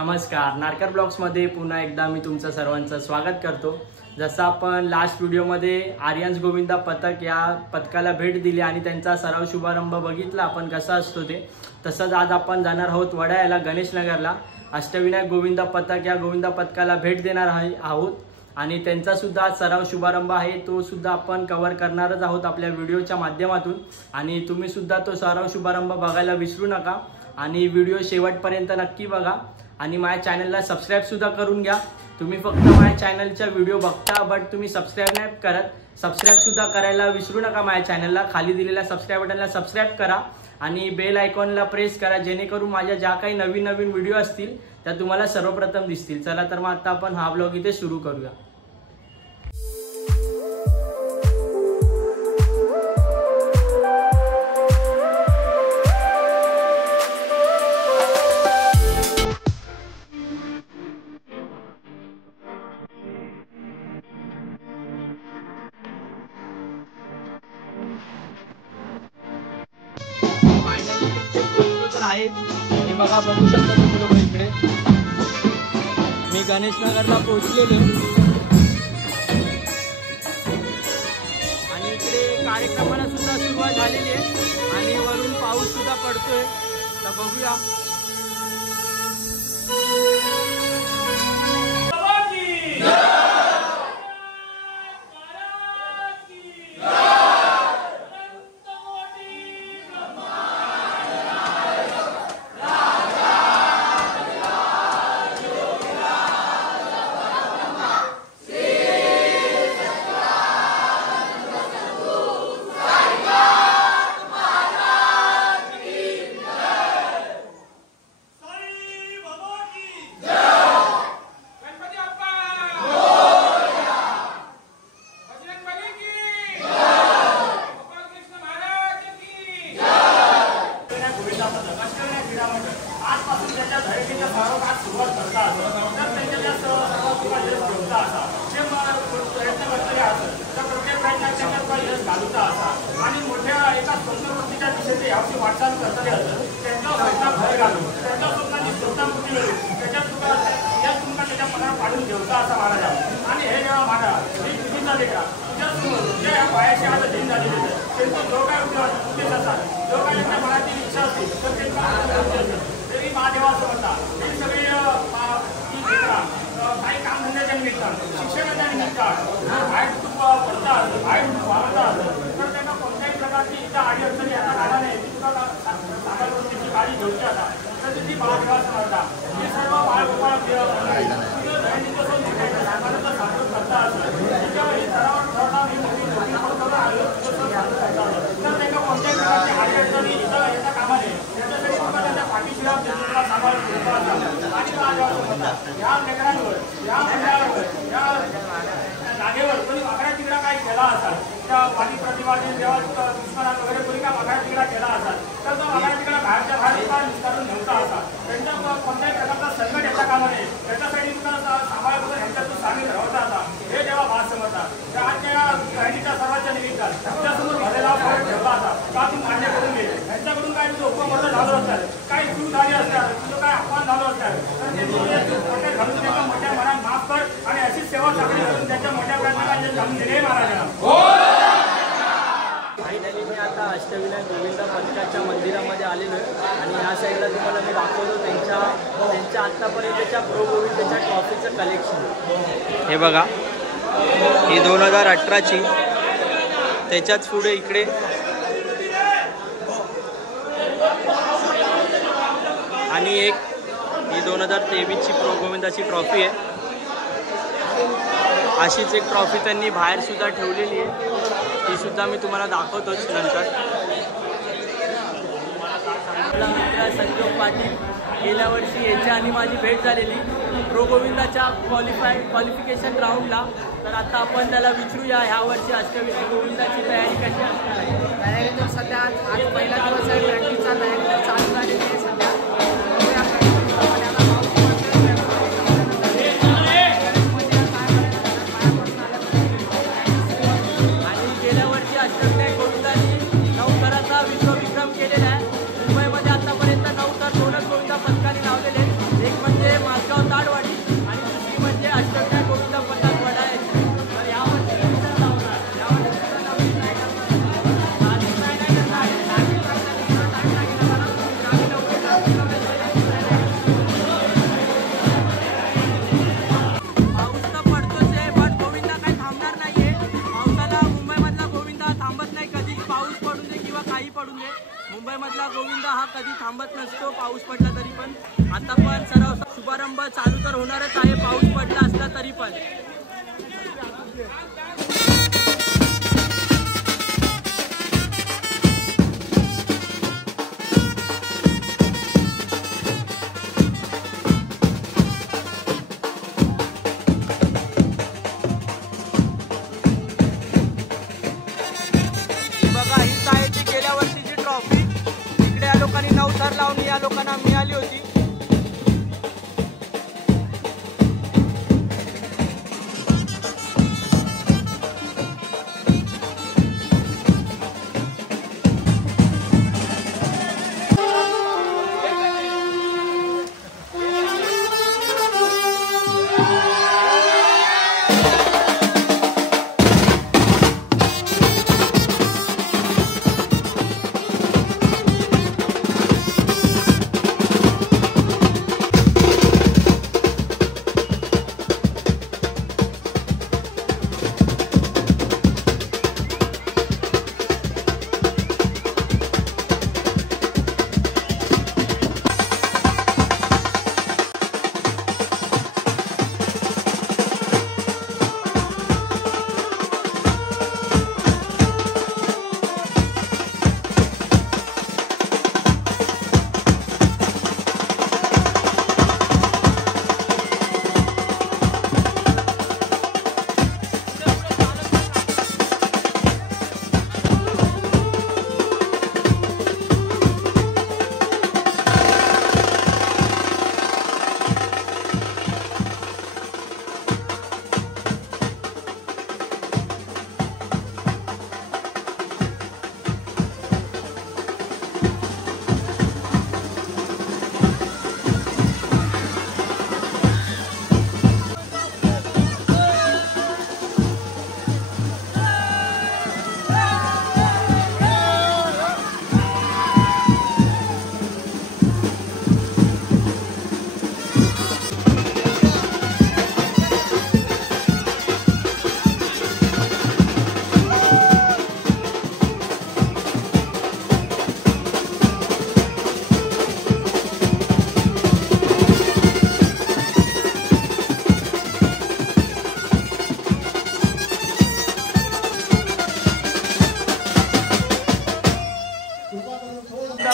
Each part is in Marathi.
नमस्कार, नारकर ब्लॉग्समध्ये पुन्हा एकदा मी तुमचं सर्वांचं स्वागत करतो। जसं आपण लास्ट व्हिडिओमध्ये आर्यन्स गोविंदा पथक या पथकाला भेट दिली आणि त्यांचा सराव शुभारंभ बघितला आपण कसा असतो ते, तसंच आज आपण जाणार आहोत वडाळ्याला गणेश नगरला अष्टविनायक गोविंदा पथक या गोविंदा पथकाला भेट देणार आहोत आणि त्यांचा सुद्धा सराव शुभारंभ आहे, तो सुद्धा आपण कव्हर करणारच आहोत आपल्या व्हिडिओच्या माध्यमातून। आणि तुम्ही सुद्धा तो सराव शुभारंभ बघायला विसरू नका आणि व्हिडिओ शेवटपर्यंत नक्की बघा आणि माझ्या चॅनलला सबस्क्राइब सुद्धा करून घ्या। तुम्ही फक्त माझ्या चॅनलचा व्हिडिओ बघता बट तुम्ही सबस्क्राइब नाही करत, सबस्क्राइब सुद्धा करायला विसरू नका। माझ्या चॅनलला खाली दिलेल्या सबस्क्राइब बटनला सबस्क्राइब करा आणि बेल आयकॉनला प्रेस करा, जेणेकरून माझ्या ज्या काही नवीन नवीन व्हिडिओ असतील त्या तुम्हाला सर्वप्रथम दिसतील। चला तर मग आता आपण हा व्लॉग इथे सुरू करूया। हे बघा, बघू शकता तुम्ही लोक इकडे मी गणेश नगरला पोहोचलेलो आणि इकडे कार्यक्रमाला सुद्धा सुरुवात झालेली आहे आणि वरून पाऊस सुद्धा पडतोय, तर बघूया। आणि मोठ्या एका संस्कृतीच्या दिशेने याची वाटचाल करताना त्यांच्या स्वप्नात भर घालून त्यांच्या स्वप्नाची स्वतःपूर्ती मिळून त्याच्या तुका त्याच्या मनात पाडून ठेवता असा महाराज। आणि हे जेव्हा महाराज ही चुकीचा लेकरा तुझ्या या पायाशी आज दिन झालेले त्यांचा जो काय उद्देश असतात, जो काय त्यांच्या मनाची इच्छा असते तर ते तरी महादेवाचं म्हणतात हे सगळे काही कामधंद्याच्या निमित्तानं शिक्षणाच्या निमित्तानं बाहेर पडतात बाहेर वाढतात तर त्यांना कोणत्याही प्रकारची इच्छा आडी अडचणी आता काढा नाही तुला त्याची गाडी घेऊची आता तर ती महादेवाचं म्हणतात। हे सर्व बाळगोपाळ सामान्यतः साधन करता असं त्याच्यावर ही ठराव ही मोठी आलो तर त्यांना कोणत्याही प्रकारची आडी अडचणी येता कामा नये, त्याच्यासाठी सुद्धा त्यांच्या पाठीशिरा तुला सांभाळून ठेवता असतात। आणि महादेवाचं म्हणतात या लेकरांवर या मंडळावर या जागेवर कोणी वाकड्या तिकडा काय केला असाल, त्या पाणी प्रतिभाने जेव्हा दुश्मनात वगैरे कोणी काय वाकड्या तिकडा केला असाल तर तो वाकड्या तिकडा बाहेरच्या बाहेर निस्तारून ठेवता असाल, त्यांच्या कोणत्याही प्रकारचा संकट येता कामा नये त्याच्यासाठी सुद्धा सांभाळून ह्यांच्यातून सामील राहता आता हे जेव्हा भाग समजतात त्या आजच्या बहिणीच्या सर्वांच्या निमित्तात तुझ्यासमोर भरलेला फळ ठेवला होता का तू मान्य करून घे। त्यांच्याकडून काय तुझं उपमर्द झालं असतात, काही चूक झाली असतात, तुझं काय अपमान झालं असतात तर ते मोठ्या घालून त्याच्या मोठ्या मनात माफ कर आणि अशीच सेवा चांगली करून त्याच्या मोठ्या प्रयत्नाला जाऊन दिले महाराजांना। फायनली मी आता अष्टविनायक गोविंदा पथकाच्या मंदिरामध्ये आलेलो आहे आणि या साईडला तुम्हाला मी दाखवतो त्यांच्या आत्तापर्यंतच्या प्रो गोविंदाच्या ट्रॉफीचं कलेक्शन। हे बघा, ही 2018ची, त्याच्याच पुढे इकडे आणि एक ही 2023ची प्रो गोविंदाची ट्रॉफी आहे। अशीच एक ट्रॉफी त्यांनी बाहेर सुद्धा ठेवलेली आहे, ती सुद्धा मी तुम्हाला दाखवतोच नंतर। आपला मित्र संजोग पाटील, गेल्या वर्षी याच्या आणि माझी भेट झालेली प्रो गोविंदाच्या क्वालिफिकेशन राऊंडला, तर आता आपण त्याला विचारूया ह्या वर्षी अष्टविनायक गोविंदाची तयारी कशी असते। तयारी तर सध्या आज पहिला दिवस आहे, प्रॅक्टिसचा तयारी चालू झालेली आहे सध्या। आणि गेल्या वर्षी अष्टविनायक गोविंदांनी 9 घराचा विश्वविक्रम केलेला आहे। मुंबईमध्ये आतापर्यंत 9 तर 2 गोविंदा पथकाने लावलेले, एक म्हणजे समारंभ चालू तर होणारच आहे, पाऊस पडला असला तरी पण. बघा हीच आहे ती गेल्या वर्षीची ट्रॉफी. इकडे या लोकांनी 9 थर लावून या लोकांना मिळाली होती.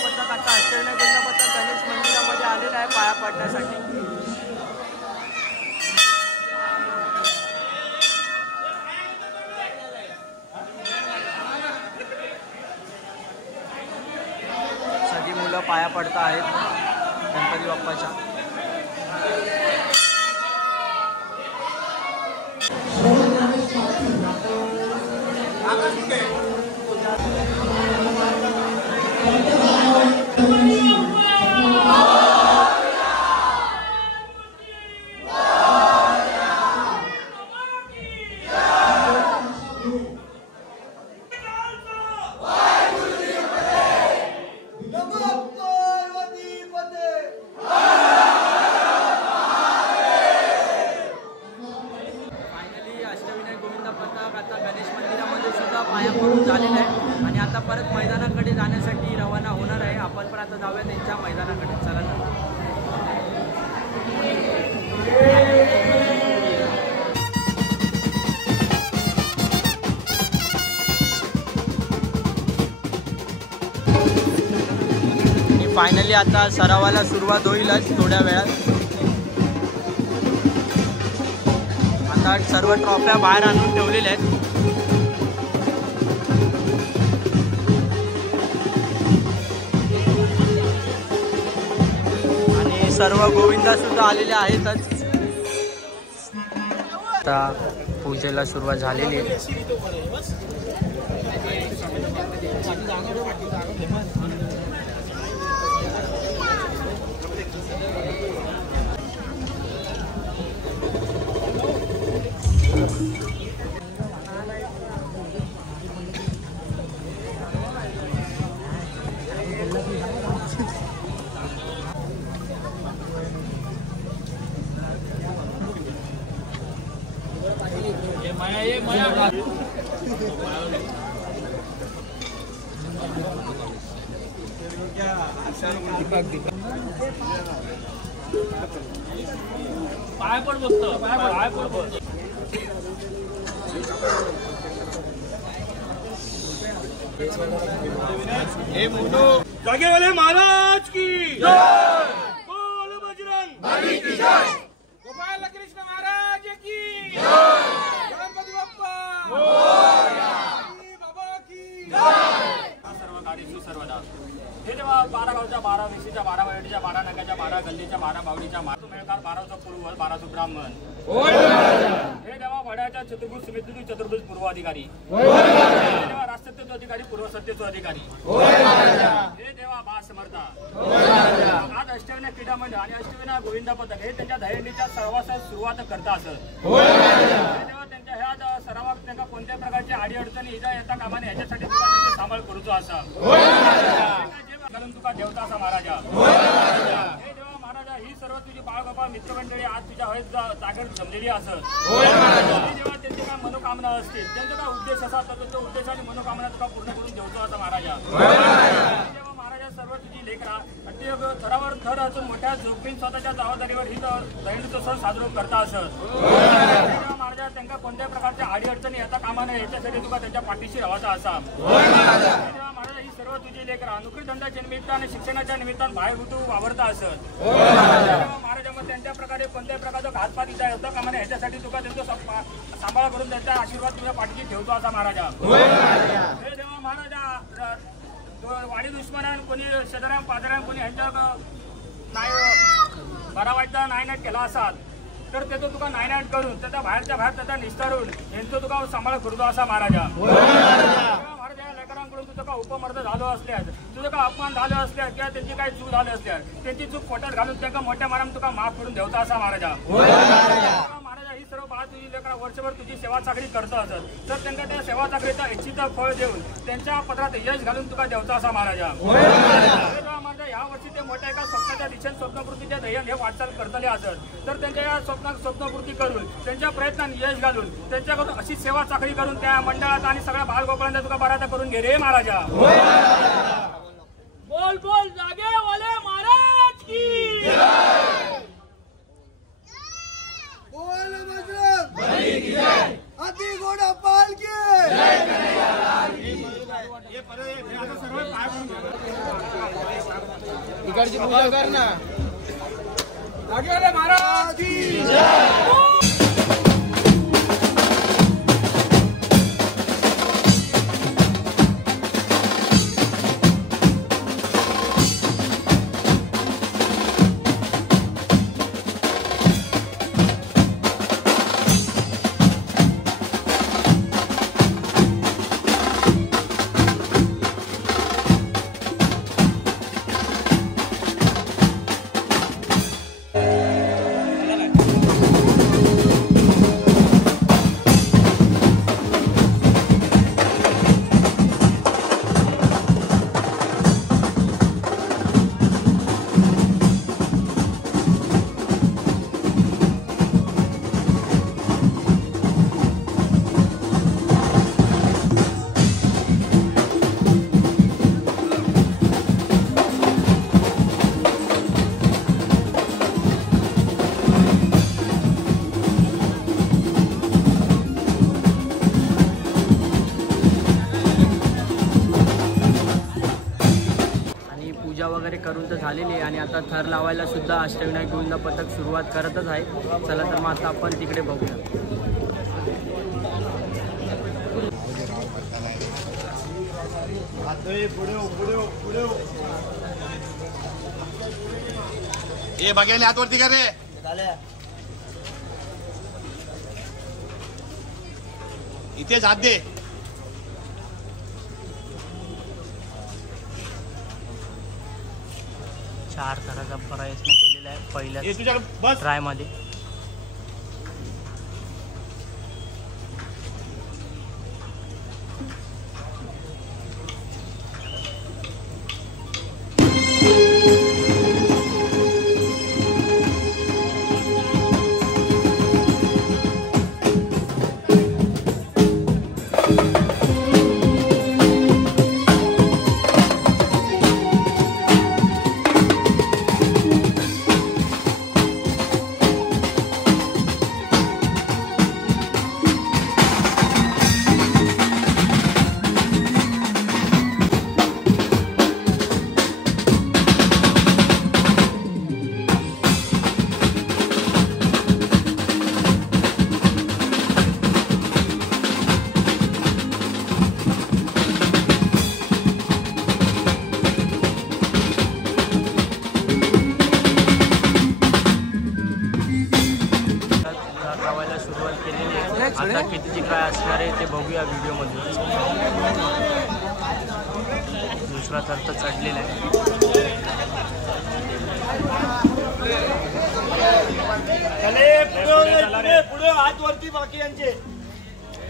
पथक आता अष्टविनायक गोविंदा पथक गणेश मंदिरामध्ये आलेलं आहे पाया पडण्यासाठी. सगळी मुलं पाया पडत आहेत गणपती बाप्पाच्या. आता गणेश मंदिरामध्ये सुद्धा पाया पडून झालेला आहे आणि आता परत मैदानाकडे जाण्यासाठी रवाना होणार आहे. आपण पण आता जाऊया त्यांच्या मैदानाकडे. चला फायनली आता सरावाला सुरुवात होईलच थोड्या वेळात. आता सर्व ट्रॉफ्या बाहेर आणून ठेवलेल्या आहेत. आणि सर्व गोविंदा सुद्धा आलेले आहेतच. आता पूजेला सुरुवात झालेली आहे. दीपक पाय पड बसतो पाय पड बस जागेवाले महाराज की जय, बोल बजरंग बली की जय, गोपाल कृष्ण महाराज की जय, गणपती बाप्पा मोरया, बाबा की जय। सर्व कार्यसु सर्वदा हे जेव्हा 12 गावच्या 12 वेशीच्या 12 वाडीच्या 12 नगाच्या 12 गल्लीच्या 12 बावडीच्या मातू मेळकार 12चा पूर्व 12 ब्राह्मण हे जेव्हा वड्याच्या चतुर्भुज समितीचे चतुर्भुज पूर्व अधिकारी तेव्हा राष्ट्रत्व अधिकारी पूर्व सत्तेचो अधिकारी हे देवा बा समर्था आज अष्टविनायक क्रीडा मंडळ आणि अष्टविनायक गोविंदा पथक हे त्यांच्या दहीहंडीच्या सर्वांस सुरुवात करता असत तेव्हा त्यांच्या ह्या सरावात त्यांना कोणत्याही प्रकारची अडीअडचणी इजा येता कामा नये याच्यासाठी तुका त्यांचे सांभाळ करूचो असा घालून तुका देवता असा महाराजा हे देवा महाराजा ही सर्व तुझी बाळगोपाळ मित्रमंडळी आज तुझ्या हवेत जागेवर जमलेली असत जेव्हा त्यांची काय मनोकामना असतील त्यांचा काय उद्देश असा तर तो उद्देश आणि मनोकामना तुका पूर्ण करून देवतो असा महाराजा जेव्हा महाराजा सर्व तुझी लेकरा थरावर थर असून मोठ्या जोखमीन स्वतःच्या जबाबदारीवर ही दहीहंडीचा सण साजरा करता असत तेव्हा महाराजा त्यांना कोणत्याही प्रकारच्या अडीअडचणी येता कामा नये याच्यासाठी तुका त्यांच्या पाठीशी राहायचा असा तेव्हा महाराजा ही सर्व तुझी लेकरा नोकरी धंद्याच्या निमित्त आणि शिक्षणाच्या निमित्तानं बाहेर ऋतू वावरता असत तेव्हा महाराजा मग त्यांच्या प्रकारे कोणत्याही प्रकारचा घातपात इजा येता कामा नये याच्यासाठी तुका त्यांचा सांभाळ करून त्यांचा आशीर्वाद तुझ्या पाठीशी ठेवतो असा महाराजा हे तेव्हा महाराजा वाडी दुश्मनान कोणी शेजाऱ्यां पाजाऱ्यां कोणी ह्यांच्या नाही बरा वाईट नायनाट केला असाल तर त्याचं तुका नायनाट करून त्याच्या बाहेरच्या बाहेर त्याचा निस्तारून यांचं तुका सांभाळ करतो असा महाराजा महाराजा लेकरांकडून तुझं का उपमर्द झालो असल्यास तुझं का अपमान झालं असल्यास किंवा त्यांची काही चूक झाली असल्यास त्यांची चूक पोटात घालून त्यांना मोठ्या माराम तुका माफ करून ठेवता असा महाराजा महाराजा ही सर्व बाळ तुझी लेकरा वर्षभर तुझी सेवा चाकरी करत असत तर त्यांना त्या सेवा चाकरीचा इच्छित फळ देऊन त्यांच्या पत्रात यश घालून तुका देवता असा महाराजा महाराजा या वर्षी ते मोठ्या एका स्वप्नाच्या दिशेने स्वप्नपूर्तीच्या ध्येय हे वाटचाल करतले असत तर त्यांच्या या स्वप्नपूर्ती करून त्यांच्या प्रयत्नात यश घालून त्यांच्याकडून अशी सेवा चाकरी करून त्या मंडळात आणि सगळ्या बाळगोपाळांचा तुका बरादा करून घे रे महाराजा बोल बोल जागे वाले महाराज की बोल बजरंग बली की जय, अति घोड़ा पाल की इकडची पूजा कर ना जागे वाले महाराज की जय। वगैरे करून तर झालेली आहे आणि आता थर लावायला सुद्धा अष्टविनायक गोविंदा पथक सुरुवात करतच आहे चला तर मग आता आपण तिकडे बघूया ये बघायला हातवरती का रे इथेच हात दे चार थराचा प्रयत्न केलेला आहे पहिल्या ट्राय मध्ये आता कितीची ट्राय असणार आहे ते बघूया व्हिडिओमध्ये. दुसरा थर तर चढलेला आहे.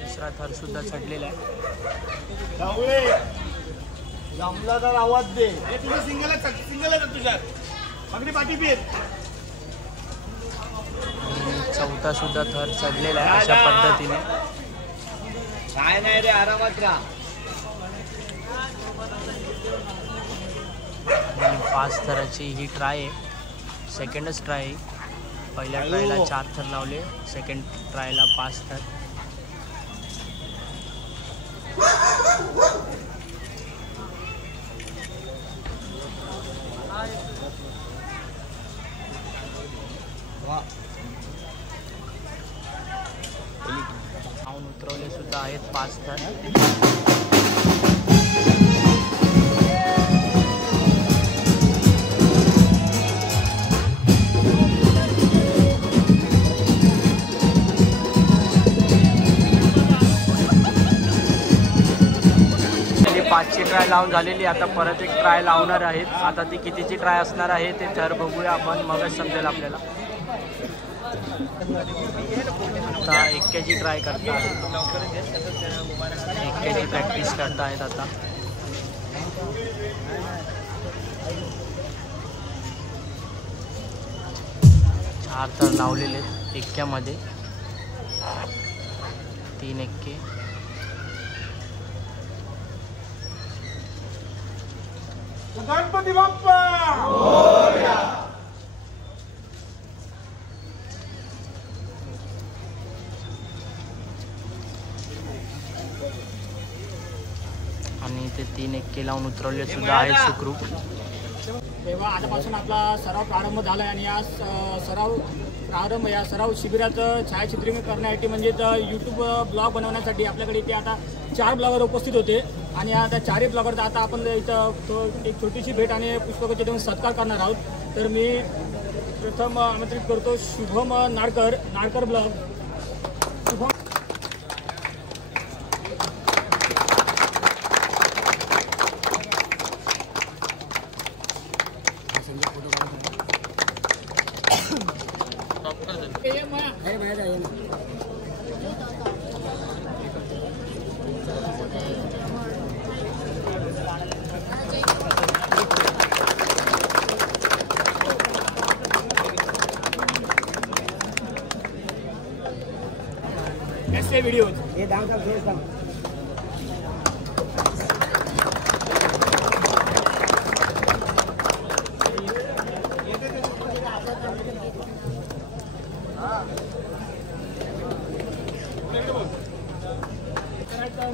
तिसरा थर सुद्धा चढलेला आहे. जमला तर आवाज दे. तुझं सिंगल तुझ्या अगदी पाठी पीर. चौथा सुद्धा थर चढलेला आहे अशा पद्धतीने. काय नाही रे, आरामात राहा. आणि 5 थराची ही ट्राय आहे. सेकंडच ट्राय आहे. पहिल्या ट्रायला 4 थर लावले, सेकंड ट्रायला 5 थर. खाऊन उतरवले सुद्धा आहेत 5 थर. पाचची ट्राय लावून झालेली. आता परत एक ट्राय लावणार आहेत. आता ती कितीची ट्राय असणार आहे ते थर बघूया आपण, मगच समजेल आपल्याला. आता 1 ट्राय करतात. 1 प्रॅक्टिस करतायत आता. चार थर लावलेले 1मध्ये. 3 1. गणपती बाप्पा. आणि ते 3 1 लावून उतरवले सुद्धा आहेत सुखरूप. तेव्हा आतापासून आपला सराव प्रारंभ झाला आहे आणि या सराव शिबिराचं छायाचित्रीकरण करण्यासाठी म्हणजे यूट्यूब ब्लॉग बनवण्यासाठी आपल्याकडे इथे आता 4 ब्लॉगर उपस्थित होते. आणि आता 4ही ब्लॉगरचा आता आपण इथं एक छोटीशी भेट आणि पुष्पगुच्छ देऊन सत्कार करणार आहोत. तर मी प्रथम आमंत्रित करतो शुभम नाडकर ब्लॉग. शुभम. ऐसे वीडियोज ये दाम का भेज दाम.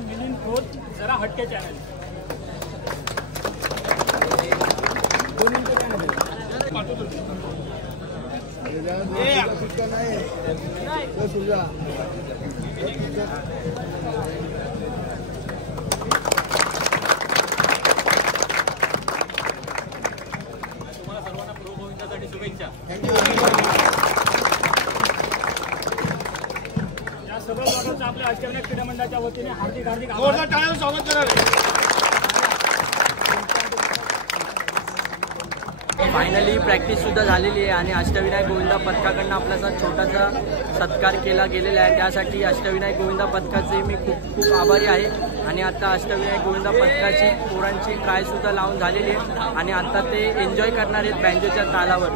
मिलिंद खोत जरा हटके चॅनल. 2 मिनिटं चॅनल या सगळं लोकांचं आपल्या अष्टविनायक क्रीडा मंडळाच्या वतीने हार्दिक आभार. स्वागत करावे. फायनली प्रॅक्टिस सुद्धा झालेली आहे आणि अष्टविनायक गोविंदा पथकाकडनं आपल्याचा छोटासा सत्कार केला गेलेला आहे. त्यासाठी अष्टविनायक गोविंदा पथकाचे मी खूप खूप आभारी आहे. आणि आता अष्टविनायक गोविंदा पथकाची पोरांची ट्राय सुद्धा लावून झालेली आहे आणि आता ते एन्जॉय करणार आहेत बँजोच्या तालावर.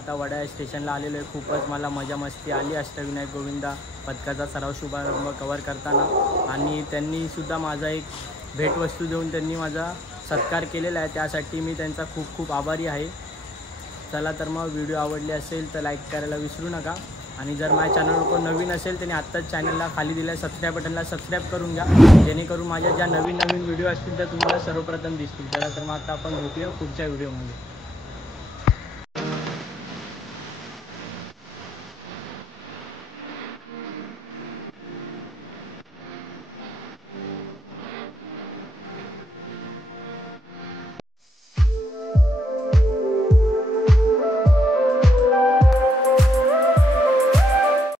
आता वडाळा स्टेशनला आलेलो आहे. खूपच मला मजा मस्ती आली अष्टविनायक गोविंदा पथकाचा सराव शुभारंभ कवर करताना. आणि त्यांनीसुद्धा माझा एक भेटवस्तू देऊन त्यांनी माझा सत्कार केलेला आहे. त्यासाठी मी त्यांचा खूप खूप आभारी आहे. चला तर मग व्हिडिओ आवडली असेल तर लाईक करायला विसरू नका. आणि जर माझ्या चॅनलवर कोण नवीन असेल त्यांनी आत्ताच चॅनलला खाली दिल्या सबस्क्राईब बटनला सबस्क्राईब करून घ्या, जेणेकरून माझ्या ज्या नवीन व्हिडिओ असतील त्या तुम्हाला सर्वप्रथम दिसतील. चला तर मग आता आपण भेटूया पुढच्या व्हिडिओमध्ये.